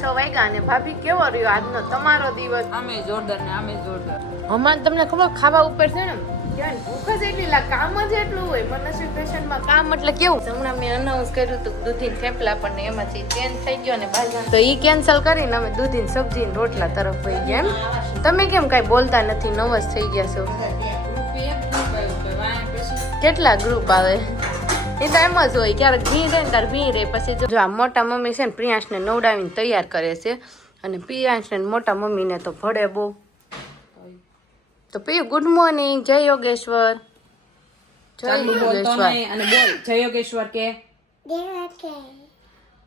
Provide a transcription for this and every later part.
6 વાગ્યા અને ભાભી કેવો રહ્યો આજનો તમારો દિવસ? આમે જોરદાર ને આમે જોરદાર. હમણાં તમને ખબર ખાવા ઉપર છે ને ક્યાં ભૂખ જ એટલી લાગે, કામ જ એટલું હોય. મનસ્વી ફેશનમાં કામ એટલે કેવું, હમણાં મેં અનાઉન્સ કર્યું હતું દૂધીન થેપલા, પણ એમાંથી ચેન્જ થઈ ગયો ને બાજુ તો ઈ કેન્સલ કરીને અમે દૂધીન સબ્જી ને રોટલા તરફ વહી ગયા. એમ તમે કેમ કાંઈ બોલતા નથી, નર્વસ થઈ ગયા છો? કેટલા ગ્રુપ આવે એ તો એમ જ હોય, ક્યારેક ભી રહે ને તાર ભી રહે. પછી જો આ મોટા મમ્મી છે ને પ્રિયાંશને નવડાવીને તૈયાર કરે છે, અને પ્રિયાંશને મોટા મમ્મીને તો ભળે બહુ. તો પિયુ ગુડ મોર્નિંગ, જય યોગેશ્વર. જય યોગેશ્વર અને બોલ જય યોગેશ્વર કે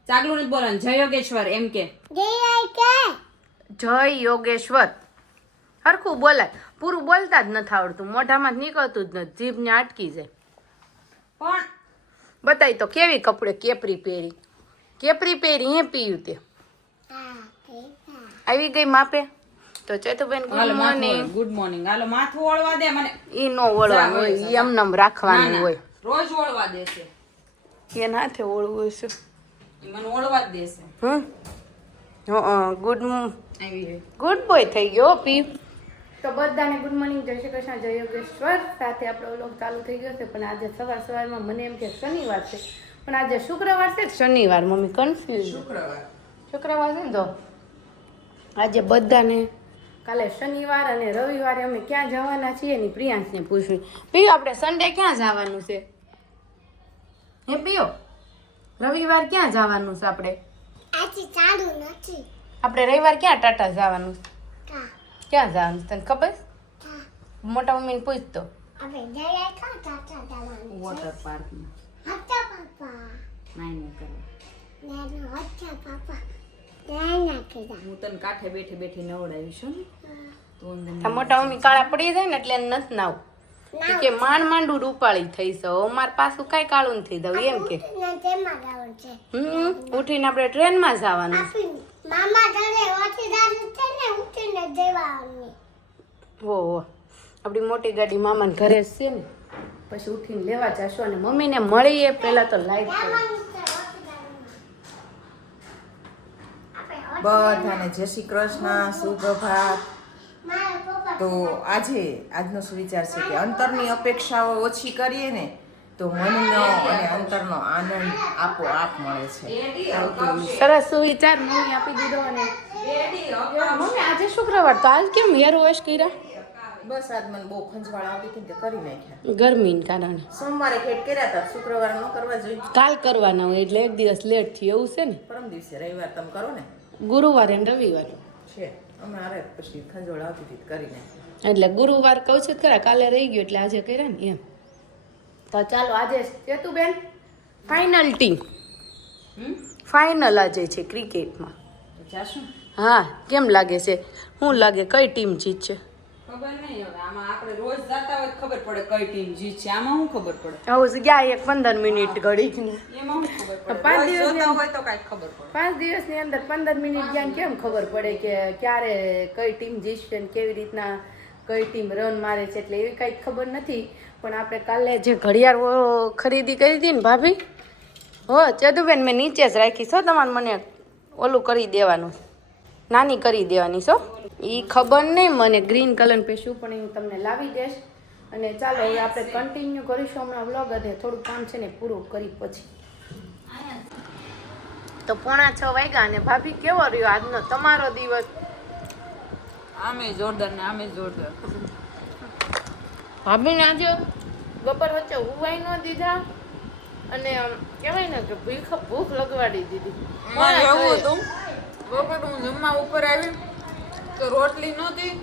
ચાગલું નથી બોલવાનું, જય યોગેશ્વર એમ કે જય યોગેશ્વર હરખું બોલાય, પૂરું બોલતા જ નથી આવડતું, મોઢામાં નીકળતું જ નથી, જીભને અટકી જાય. પણ બતાય તો કેવી કપડે કેપરી પહેરી હે પીયું તે આવી ગઈ માપે. તો ચેતુબેન ગુડ મોર્નિંગ. Good morning. હાલો માથું ઓળવા દે મને. ઈ નો ઓળવાનું હોય, ઈ એમનેમ રાખવાનું હોય. રોજ ઓળવા દેશે. એના હાથે ઓળવું છે. ઈ મને ઓળવા જ દેશે. ગુડ બોય થઈ ગયો પી. તો બધાને ગુડ મોર્નિંગ, જય શ્રી કૃષ્ણ, જય યોગેશ્વર. સાથે આપણો વ્લોગ ચાલુ થઈ ગયો છે, પણ આજે સવારમાં મને એમ કે શનિવાર છે, પણ આજે શુક્રવાર છે. શનિવાર મમ્મી કન્ફ્યુઝ. શુક્રવાર છે ને, તો આજે બધાને કાલે શનિવાર અને રવિવારે અમે ક્યાં જવાના છીએ ને પ્રિયાંશને પૂછ્યું. પીયો આપણે સન્ડે ક્યાં જવાનું છે? હે પીયો રવિવાર ક્યાં જવાનું છે? આપણે રવિવાર ક્યાં ટાટા જવાનું છે? ક્યાં જવાનું છે તને ખબર? મોટા મમ્મીને પૂછતો. વોટર પાર્ક હું તને કાંઠે બેઠી બેઠી નવડાવીશ ને. મોટા મમ્મી કાળા પડી જાય ને એટલે એને નથી નાવું. કે માંડું રૂપાળી થઈ છે, અમારે પાછું કઈ કાળું નથી દઉં એમ કે. ઉઠીને આપણે ટ્રેનમાં જવાનું. હો આપણી મોટી ગાડી મામાને ઘરે જ છે ને, પછી ઉઠીને લેવા જશો. અને મમ્મીને મળીએ પેલા તો લાઈક બધાને જય શ્રી કૃષ્ણ, સુપ્રભાત. તો આજનો સુવિચાર છે કે અંતરની અપેક્ષાઓ ઓછી કરીએ ને તો મનનો અને અંતરનો આનંદ આપોઆપ મળે છે. સરસ સુવિચાર મમ્મી આપી દીધો. અને મમ્મી આજે શુક્રવાર તો આજ કેમ હેર વોશ કર્યા? બસ આજ મને બહુ ખંજવાળ આવતી હતી કે કરી નાખ્યા ગરમીને કારણે. સોમવારે ખેડ કર્યા હતા, શુક્રવાર ન કરવા જોઈએ. કાલ કરવાના હોય એટલે એક દિવસ લેટ થયું એવું છે ને. પરમ દિવસે રવિવાર તમે કરો ને, ગુરુવારે ને રવિવારે છે અમારે પછી ખંજવાળ આવતી હતી કરી નાખ્યા. એટલે ગુરુવાર કહું છું ખરા, કાલે રહી ગયું એટલે આજે કર્યા ને એમ. તો ચાલો આજે કેતુબેન ફાઇનલ ટીમ ફાઇનલ આજે છે ક્રિકેટમાં. હા કેમ લાગે છે? શું લાગે કઈ ટીમ જીતશે? ખબર નહીં હવે, આમાં આપણે રોજ જાતા હોય ખબર પડે કઈ ટીમ જીતશે. આમાં શું ખબર પડે? આવું ગયા એક 15 મિનિટ ઘડી જ ને. એમાં શું ખબર પડે? 5 દિવસ હોય તો કાંઈ ખબર પડે. 5 દિવસની અંદર 15 મિનિટ ગયા કેમ ખબર પડે કે ક્યારે કઈ ટીમ જીતશે ને કેવી રીતના કઈ ટીમ રન મારે છે? એટલે એવી કાંઈ ખબર નથી. પણ આપણે કાલે જે ઘડિયાળ ખરીદી કરી હતી ને ભાભી, હો ચેદુબેન મેં નીચે જ રાખી છો, તમારે મને ઓલું કરી દેવાનું, નાની કરી દેવાની છો. એ ખબર નહીં મને ગ્રીન કલર પેશું, પણ હું તમને લાવી દઈશ. અને ચાલો હવે આપણે કન્ટિન્યુ કરીશું હમણાં વ્લોગ. અને થોડું કામ છે ને પૂરું કરી પછી. તો 5:45 વાગ્યા અને ભાભી કેવો રહ્યો આજનો તમારો દિવસ? આમે જોરદાર ને આમે જોરદાર. ભાભીને આજે બપોર વચ્ચે હુવાઈ ન દીધા અને કહેવાય ને કે ભૂખ લગવાડી દીધી. એવું હતું બપોર હું જમવા ઉપર આવી તો રોટલી નહોતી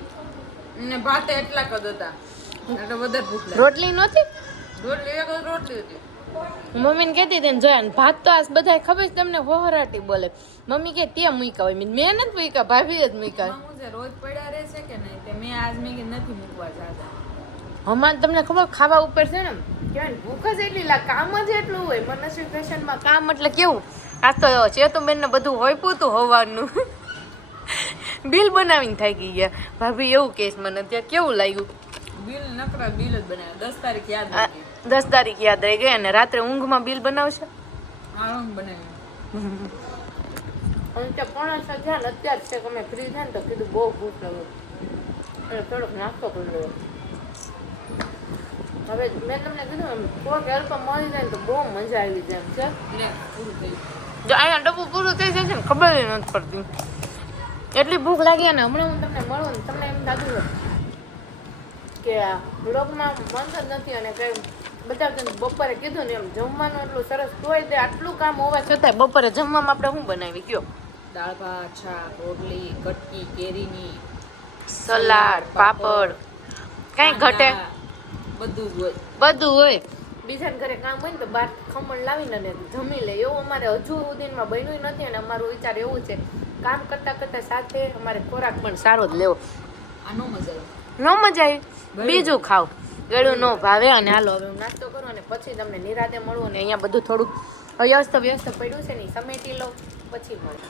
ને ભાત એટલા કદ હતા એટલે વધારે ભૂખ લાગી. રોટલી નહોતી? રોટલી એક જ રોટલી હતી. મમ્મીને કહેતી હતી ને જોયા ભાત તો આ બધા ખબર છે તમને હોહરાટી બોલે. મમ્મી કે તે મૂક્યા હોય, મેં નથી મૂક્યા, ભાભી જ મૂક્યા. હું જે રોજ પડ્યા રહે છે કે નહીં તે મેં આજ મેં નથી મૂકવા જાતા. હમણાં તમને ખબર ખાવા ઉપર છે ને કહેવાય ભૂખ જ એટલી લાગે, કામ જ એટલું હોય. મનસ્વી ફેશનમાં કામ એટલે કેવું, આ તો ચેતુબેનને બધું હોય પૂતું હોવાનું બિલ બનાવીને થાકી ગયા. ભાભી એવું કહેશ મને અત્યારે કેવું લાગ્યું? બિલ નકરા બિલ જ બનાવ્યા. 10 તારીખ યાદ હતી. 10 તારીખ યાદ રહી ગઈ અને રાત્રે ઊંઘમાં બિલ બનાવશે? હા ઊંઘ બનાવી. અને ત્યાં પોણા થયા ને અત્યારે છે કે અમે ફ્રી થાય ને તો કીધું બહુ ભૂખ લાગે એટલે થોડોક નાસ્તો કરી લો. હવે મેં તમને કીધું એમ કોઈક હેલ્પ મળી જાય ને તો બહુ મજા આવી જાય એમ છે. લે પૂરું થયું. જો અહીંયા ડબ્બુ પૂરું થઈ જશે ને ખબર નથી પડતી એટલી ભૂખ લાગી ને હમણાં હું તમને મળું ને તમને એમ લાગ્યું કે આ બ્લોગમાં મન જ નથી અને કંઈ બધા બપોરે કીધું ને એમ જમવાનું એટલું સરસ તોય તે આટલું કામ હોવા છતાંય બપોરે જમવામાં આપણે શું બનાવી કયો દાળ ભાત શાક રોટલી કટકી કેરીની સલાડ પાપડ કાંઈ ઘટે બધું જ હોય. બધું હોય. બીજાને ઘરે કામ હોય ને તો બહાર ખમણ લાવીને ને જમી લે એવું અમારે હજુ સુધીમાં બન્યું નથી અને અમારો વિચાર એવું છે કામ કરતાં કરતાં સાથે અમારે ખોરાક પણ સારો જ લેવો. આ નો મજા આવે. ન મજા આવી બીજું ખાવ ગળું ન ભાવે અને હાલો હવે હું નાસ્તો કરું અને પછી તમને નિરાતે મળું અને અહીંયા બધું થોડુંક વ્યસ્ત પડ્યું છે ને સમેટી લો પછી મળું.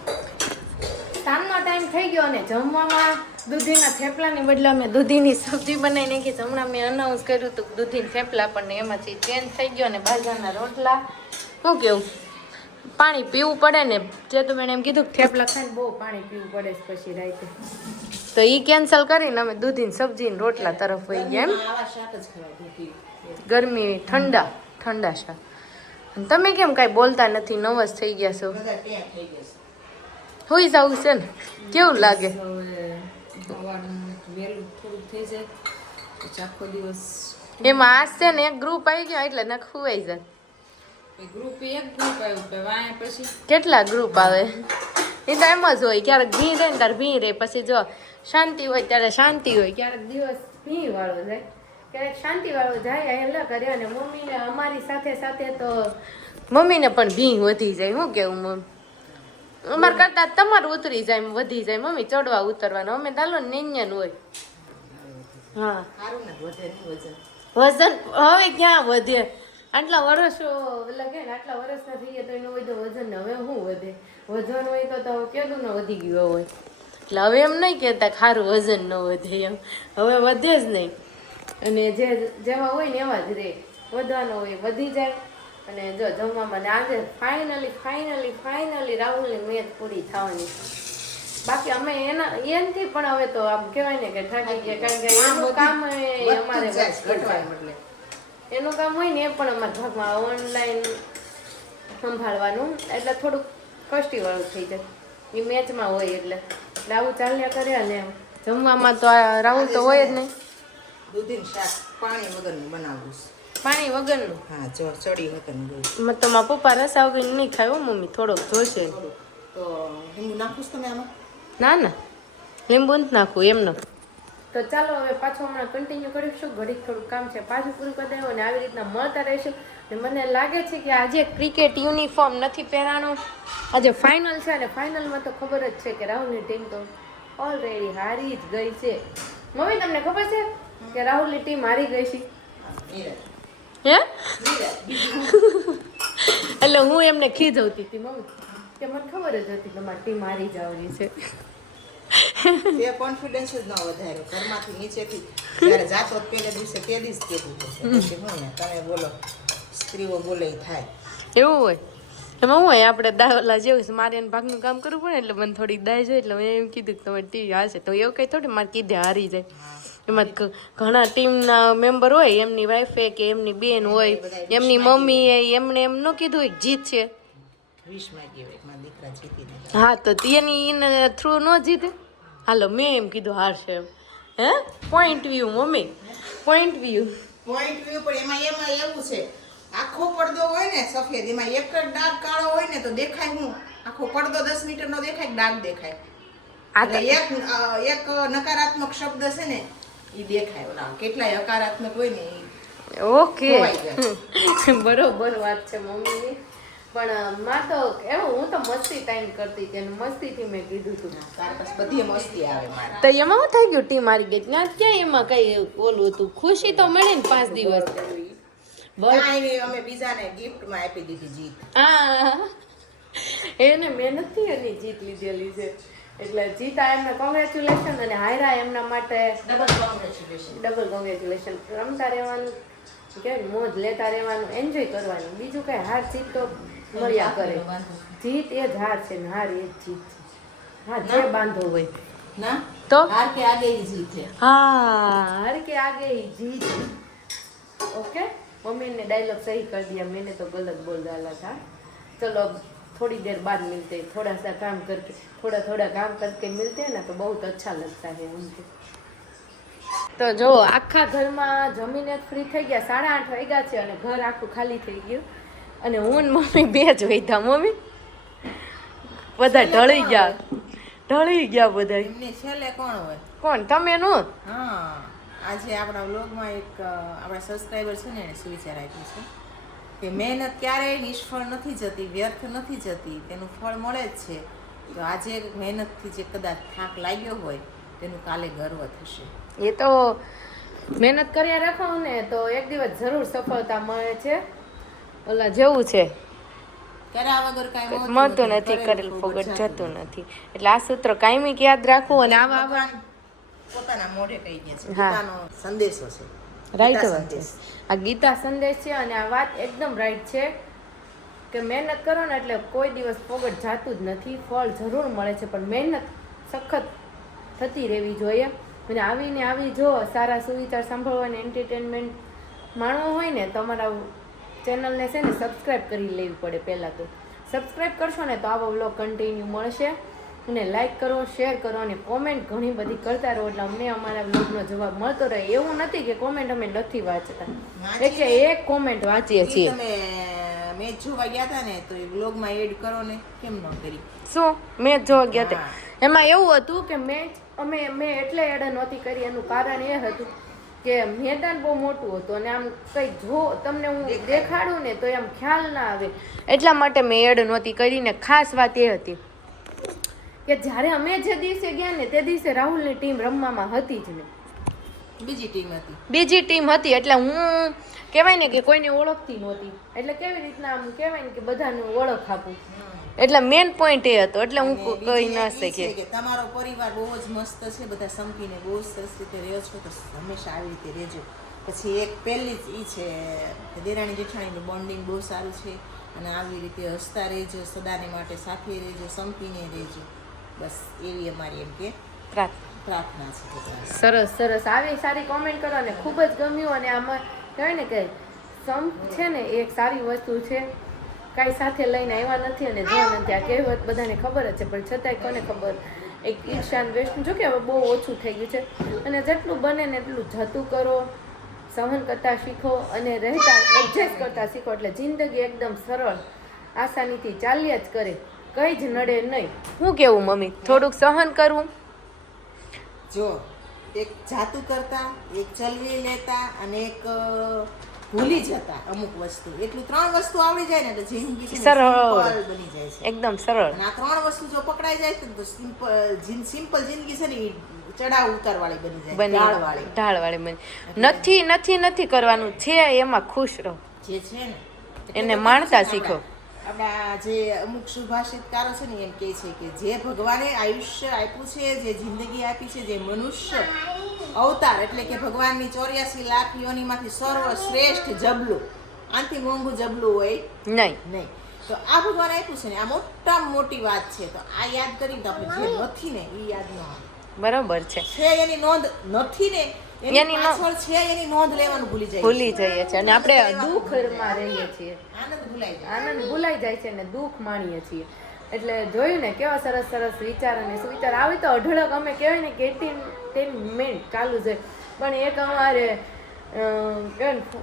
સાંજનો ટાઈમ થઈ ગયો અને જમવામાં દૂધીના થેપલાની બદલે અમે દૂધીની સબ્જી બનાવી નાખી. હમણાં મેં અનાઉન્સ કર્યું હતું દૂધીના થેપલા પણ એમાંથી ચેન્જ થઈ ગયો અને બાજરાના રોટલા. શું કેવું પાણી પીવું પડે ને જે તો મેં એમ કીધું થેપલા ખાઈને બહુ પાણી પીવું પડે છે પછી રાતે તો એ કેન્સલ કરીને અમે દૂધીની સબ્જી ને રોટલા તરફ વહી ગયા એમ. આવા શાક જ ખવાય. ગરમી ઠંડા શાક. અને તમે કેમ કાંઈ બોલતા નથી નવસ થઈ ગયા છો બધા ત્યાં થઈ ગયા છે. હોઈ જવું છે ને કેવું લાગે હવે સવારનું વહેલું થોડુંક થઈ જાય પછી આખો દિવસ એમાં આજ છે ને એક ગ્રુપ આવી ગયો એટલે ન ખુવાઈ જાય. ગ્રુપ એક ગ્રુપ આવ્યું કે વાયા પછી કેટલા ગ્રુપ આવે એ તો એમ જ હોય ક્યારેક ભી રહે ને ત્યારે ભી રહે પછી જો શાંતિ હોય ત્યારે શાંતિ હોય ક્યારેક દિવસ ભી વાળો જાય ક્યારેક શાંતિ વાળો જાય એટલે કરે અને મમ્મીને અમારી સાથે સાથે તો મમ્મીને પણ ભી વધી જાય શું કેવું મમ્મી અમારે કરતા તમારું ઉતરી જાય વધી જાય મમ્મી ચડવા ઉતરવાનું અમે ચાલો નેન્યન હોય. હા સારું ને વધે નહીં વજન. વજન હવે ક્યાં વધે આટલા વર્ષો લાગે ને આટલા વર્ષના થઈએ તો એનું બધું વજન ને હવે શું વધે વજન હોય તો કેદું ન વધી ગયું હોય એટલે હવે એમ નહીં કહેતા ખારું વજન ન વધે એમ હવે વધે જ નહીં અને જેવા હોય ને એવા જ રહે વધવાનો હોય વધી જાય. અને જો જમવામાં આજે ફાઇનલી રાહુલની મેચ પૂરી થવાની બાકી અમે એનાથી પણ હવે તો આમ કહેવાય ને કે થાકી ગયા કારણ કે એનું કામ અમારે એનું કામ હોય ને એ પણ અમારા ભાગમાં ઓનલાઈન સંભાળવાનું એટલે થોડુંક કષ્ટીવાળું થઈ જાય એ મેચમાં હોય એટલે આવું ચાલ્યા કરે અને જમવામાં તો રાહુલ તો હોય જ નહીં. દૂધીનું શાક પાણી વગરનું બનાવવું છે. પાણી વગરનું હા જો ચડી વગરનું દૂધ. મત તો મારા પપ્પા રસા વગર નહીં ખાય મમ્મી થોડોક જોશે. તો લીંબુ નાખું તમે આમાં? ના લીંબુ નથી નાખવું એમનો. તો ચાલો હવે પાછું હમણાં કન્ટિન્યુ કરીશું ઘડીક થોડુંક કામ છે પાછું પૂરું કરી દેવું અને આવી રીતના મળતા રહીશું. અને મને લાગે છે કે આજે ક્રિકેટ યુનિફોર્મ નથી પહેરાનો આજે ફાઇનલ છે અને ફાઇનલમાં તો ખબર જ છે કે રાહુલની ટીમ તો ઓલરેડી હારી જ ગઈ છે. મમ્મી તમને ખબર છે કે રાહુલની ટીમ હારી ગઈ છે હે એટલે હું એમને ખીજવતી હતી મમ્મી કે મને ખબર જ હતી તમારી ટીમ હારી જવાની છે. તે કોન્ફિડન્સ જ ન વધાર્યો ઘરમાંથી નીચેથી જ્યારે જાતો જ પહેલે દિવસે તે દિવસ કીધું પછી હું ને તમે બોલો સ્ત્રીઓ બોલે ઈ થાય એવું હોય એમાં હું હોય આપણે દાવલા જેવું છે મારે એને ભાગનું કામ કરવું પડે એટલે મને થોડી દાય છે એટલે મેં એમ કીધું કે તમારી ટીમ હારશે તો એવું કંઈ થોડી મારે કીધે હારી જાય. એમાં ઘણા ટીમના મેમ્બર હોય એમની વાઈફે કે એમની બેન હોય એમની મમ્મીએ એમને એમ ન કીધું હોય જીત છે 20 માંગી હોય મારા દીકરા જીતીને હા તો એની થ્રુ ન જીતે હાલો મેં એમ કીધું હારશે એમ હે point view mummy point view પણ એમાં એવું છે આખો પડદો હોય ને સફેદ એમાં એક જ ડાઘ કાળો હોય ને તો દેખાય હું આખો પડદો 10 મીટરનો દેખાય ડાઘ દેખાય એટલે એક નકારાત્મક શબ્દ છે ને ઈ દેખાય ઓલા કેટલાય હકારાત્મક હોય ને ઓકે બરોબર વાત છે મમ્મીની પણ માં તો એવું હું તો મસ્તી ટાઈમ કરતી હતી અને મસ્તીથી મેં કીધું હતું તાર પાસે બધી મસ્તી આવે મારે તો એમાં શું થઈ ગયું ટીમ હારી ગઈ ના ક્યાં એમાં કઈ ઓલું હતું ખુશી તો મળે ને 5 દિવસ અમે બીજાને ગિફ્ટમાં આપી દીધી જીત હા એને મહેનતથી એની જીત લીધેલી છે એટલે જીતા એમને કોંગ્રેચ્યુલેશન અને હાયરા એમના માટે ડબલ કોંગ્રેચ્યુલેશન રમતા રહેવાનું કે મોજ લેતા રહેવાનું એન્જોય કરવાનું બીજું કઈ હાર જીત તો મળ્યા કરે જીત એ જ હાર છે ને હાર એ જ જીત છે હા જે બાંધો હોય ના તો હાર કે આગે ही जीत है हाँ हर के आगे ही जीत ओके मम्मी ने डायलॉग सही कर दिया मैंने तो गलत बोल डाला था चलो अब थोड़ी देर बाद मिलते हैं थोड़ा सा काम करके थोड़ा काम करके मिलते हैं ना तो बहुत अच्छा लगता है उनको તો જો આખા ઘરમાં જમીને ફ્રી થઈ ગયા 8:30 વાગ્યા છે અને ઘર આખું ખાલી થઈ ગયું અને હું ને મમ્મી બે જ વૈધા મમ્મી બધા ઢળી ગયા બધા એમને છેલ્લે કોણ હોય કોણ તમે નું હા આજે આપણા વ્લોગમાં એક આપણા સબસ્ક્રાઈબર છે ને એને સુવિચાર આપ્યું છે કે મહેનત ક્યારેય નિષ્ફળ નથી જતી વ્યર્થ નથી જતી તેનું ફળ મળે જ છે તો આજે મહેનતથી જે કદાચ થાક લાગ્યો હોય તેનું કાલે ગર્વ થશે એ તો મહેનત કર્યા રાખો ને તો એક દિવસ જરૂર સફળતા મળે છે ઓલા જેવું છે કર્યા વગર કાંઈ મળતું નથી કરેલ ફોગટ જતું નથી એટલે આ સૂત્ર કાયમી યાદ રાખવું અને આવા ભગવાન પોતાના મોઢે કહી દે છે હા. પોતાનો સંદેશો છે રાઈટ ગીતા વાત છે સંદેશ. આ ગીતા સંદેશ છે અને આ વાત એકદમ રાઈટ છે કે મહેનત કરો ને એટલે કોઈ દિવસ ફોગટ જાતું જ નથી ફળ જરૂર મળે છે પણ મહેનત સખત થતી રહેવી જોઈએ અને આવી જો સારા સુવિચાર સાંભળવાને એન્ટરટેનમેન્ટ માણવો હોય ને તો અમારા ચેનલને છે ને સબસ્ક્રાઈબ કરી લેવી પડે પહેલાં તો સબસ્ક્રાઈબ કરશો ને તો આવો વ્લોગ કન્ટિન્યુ મળશે અને લાઈક કરો શેર કરો અને કોમેન્ટ ઘણી બધી કરતા રહો એટલે અમને અમારા વ્લોગનો જવાબ મળતો રહે એવું નથી કે કોમેન્ટ અમે નથી વાંચતા એક કોમેન્ટ વાંચીએ છીએ તમે મેચ જોવા ગયા હતા ને તો એ વ્લોગમાં એડ કરો ને કેમ ન કરી શું મેચ જોવા ગયા હતા હા. એમાં એવું હતું કે મેં એટલે એડ નહોતી કરી એનું કારણ એ હતું કે મેદાન બહુ મોટું હતું અને આમ કંઈ જો તમને હું દેખાડું ને તો એમ ખ્યાલ ના આવે એટલા માટે મેં એડ નહોતી કરીને ખાસ વાત એ હતી કે જ્યારે અમે જે દિવસે ગયા ને તે દિવસે રાહુલની ટીમ રમવામાં હતી જ નહીં બીજી ટીમ હતી એટલે હું કહેવાય ને કે કોઈને ઓળખતી નહોતી એટલે કેવી રીતના આમ કહેવાય ને કે બધાને ઓળખ આપું એટલે મેન પોઈન્ટ એ હતો એટલે હું કહી ના શકી કે તમારો પરિવાર બહુ જ મસ્ત છે બધા સંપીને બહુ સરસ રીતે રહ્યો છો તો હંમેશા આવી રીતે રહેજો પછી એક પહેલી જ ઈ છે કે દેરાણી જેઠાણીનું બોન્ડિંગ બહુ સારું છે અને આવી રીતે હસતા રહેજો સદાને માટે સાથે રહેજો સંપીને રહેજો બસ એવી અમારી એમ કે પ્રાર્થના છે સરસ આવી સારી કોમેન્ટ કરો અને ખૂબ જ ગમ્યું અને આમાં કહેવાય ને કે સંપ છે ને એ એક સારી વસ્તુ છે કાંઈ સાથે લઈને આવ્યા નથી અને જ્યાં નથી આ કહેવત બધાને ખબર જ છે પણ છતાંય કોને ખબર એક ઈર્ષાન વેસ્ટ જો કે હવે બહુ ઓછું થઈ ગયું છે અને જેટલું બને ને એટલું જતું કરો સહન કરતા શીખો અને રહેતા એડજસ્ટ કરતા શીખો એટલે જિંદગી એકદમ સરળ આસાનીથી ચાલ્યા જ કરે કંઈ જ નડે નહીં શું કેવું મમ્મી થોડુંક સહન કરવું જો એક જાતું કરતા એક ચલવી લેતા અને એક ભૂલી જતા અમુક વસ્તુ એટલું 3 વસ્તુ આવડી જાય ને એટલે જિંદગી છે ને સરળ simple બની જાય છે એકદમ સરળ અને આ 3 વસ્તુ જો પકડાઈ જાય તો સિમ્પલ જિંદગી છે ને ઈ ચડાવ ઉતારવાળી બની જાય ઢાળવાળી નથી કરવાનું છે એમાં ખુશ રહો જે છે ને એને માણતા શીખો આપણા જે અમુક સુભાષિતકારો છે ને એમ કહે છે કે જે ભગવાને આયુષ્ય આપ્યું છે જે જિંદગી આપી છે જે મનુષ્ય અવતાર એટલે કે ભગવાનની 84 લાખ યોનીમાંથી સર્વશ્રેષ્ઠ જબલું આનાથી મોંઘું જબલું હોય નહીં તો આ ભગવાન આપ્યું છે ને આ મોટામાં મોટી વાત છે તો આ યાદ કરીને તો આપણે જે નથી ને એ યાદ ન આવે બરોબર છે એની નોંધ નથી ને એની પાછળ છે એની નોંધ લેવાનું ભૂલી જઈએ છીએ અને આપણે દુઃખમાં રહીએ છીએ આનંદ ભૂલાઈ જાય છે અને દુઃખ માણીએ છીએ એટલે જોયું ને કેવા સરસ વિચાર અને સુવિચાર આવી તો અઢળક અમે કહેવાય ને કે 10 મિનિટ ચાલુ છે પણ એક અમારે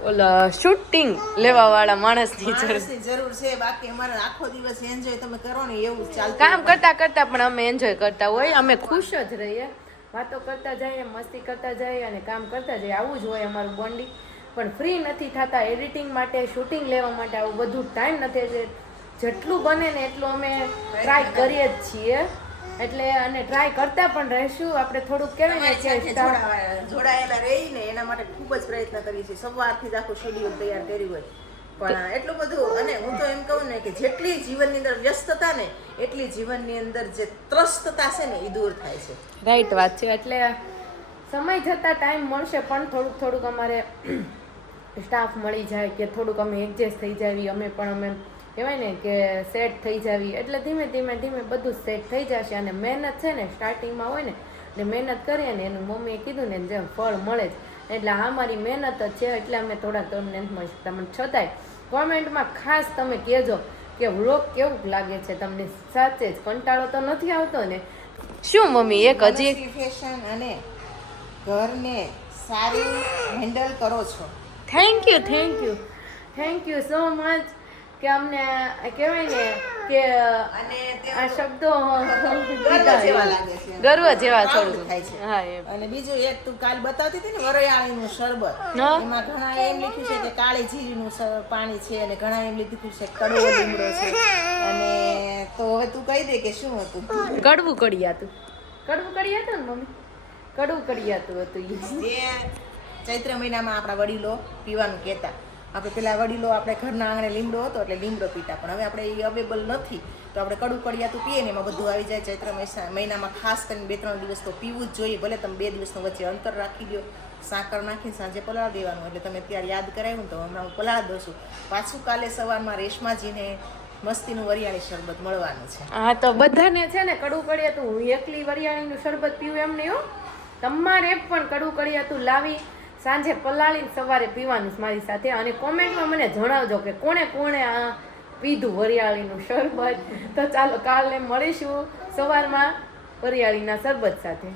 ઓલા શૂટિંગ લેવા વાળા માણસની જરૂર છે બાકી અમારે આખો દિવસ એન્જોય તમે કરો ને એવું ચાલતું કામ કરતા પણ અમે એન્જોય કરતા હોય અમે ખુશ જ રહીએ વાતો કરતા જઈએ મસ્તી કરતા જઈએ અને કામ કરતા જઈએ આવું જ હોય અમારું બોન્ડિંગ પણ ફ્રી નથી થતા એડિટિંગ માટે શૂટિંગ લેવા માટે આવું બધું ટાઈમ નથી એટલે જેટલું બને ને એટલું અમે ટ્રાય કરીએ જ છીએ એટલે અને ટ્રાય કરતા પણ રહીશું આપણે થોડુંક કહેવાય ને કે જોડાયેલા રહીને એના માટે ખૂબ જ પ્રયત્ન કરીએ છીએ સવારથી જ આખું શેડ્યુલ તૈયાર કર્યું હોય પણ એટલું બધું અને હું તો એમ કહું ને કે જેટલી જીવનની અંદર વ્યસ્તતા ને એટલી જીવનની અંદર જે ત્રસ્તતા છે ને એ દૂર થાય છે રાઈટ વાત છે એટલે સમય જતાં ટાઈમ મળશે પણ થોડુંક અમારે સ્ટાફ મળી જાય કે થોડુંક અમે એડજસ્ટ થઈ જાય અમે કહેવાય ને કે સેટ થઈ જાવી, એટલે ધીમે ધીમે ધીમે બધું સેટ થઈ જશે. અને મહેનત છે ને સ્ટાર્ટિંગમાં હોય ને એટલે મહેનત કરીએ ને એનું મમ્મીએ કીધું ને જેમ ફળ મળે જ, એટલે આ મારી મહેનત જ છે, એટલે અમે થોડા તમને નથી મળી શકતા. પણ છતાંય કોમેન્ટમાં ખાસ તમે કહેજો કે વ્લોગ કેવું લાગે છે તમને, સાચે જ કંટાળો તો નથી આવતો ને? શું મમ્મી એક હજી મનસ્વી ફેશન અને ઘરને સારું હેન્ડલ કરો છો. થેન્ક યુ સો મચ કે અમને કહેવાય ને કે અને આ શબ્દો ગર્વ જેવા લાગે છે. ગર્વ જેવા Proud થોડું થાય છે. હા એમ. અને બીજું એક તું કાલ બતાવતી હતી ને વરયાળીનું શરબત, હા. એમાં ઘણા એમ લખ્યું છે કે કાળી જીરીનું પાણી છે અને ઘણા એમ લખ્યું છે કડવો લીમડો છે. અને તો હવે તું કહી દે કે શું હતું. કડવું કડિયાતું ને મમ્મી, કડવું કડિયાતું હતું ઈ. જે ચૈત્ર મહિનામાં આપણા વડીલો પીવાનું કહેતા. આપણે પેલા વડીલો આપણે ઘરના આંગણે લીમડો હતો એટલે લીમડો પીતા, પણ હવે આપણે એ અવેલેબલ નથી તો આપણે કડું કડિયાતું પીએ ને એમાં બધું આવી જાય. ચૈત્ર મહિનામાં ખાસ કરીને 2-3 દિવસ તો પીવું જ જોઈએ. ભલે તમે 2 દિવસનો વચ્ચે અંતર રાખી દો, સાકર નાખીને સાંજે પલાળ દેવાનું, એટલે તમે ત્યારે યાદ કરાવ્યું ને તો હમણાં હું પલાળ દઉં છું. પાછું કાલે સવારમાં રેશમાજીને મસ્તીનું વરિયાળી શરબત મળવાનું છે. હા તો બધાને છે ને કડવું કડિયાતું, હું એકલી વરિયાળીનું શરબત પીવું એમ નહીં હો, તમારે પણ કડવું કડિયાતું લાવી સાંજે પલાળીને સવારે પીવાનું છે મારી સાથે. અને કોમેન્ટમાં મને જણાવજો કે કોણે કોણે આ પીધું વરિયાળીનું શરબત. તો ચાલો કાલે મળીશું સવારમાં વરિયાળીના શરબત સાથે.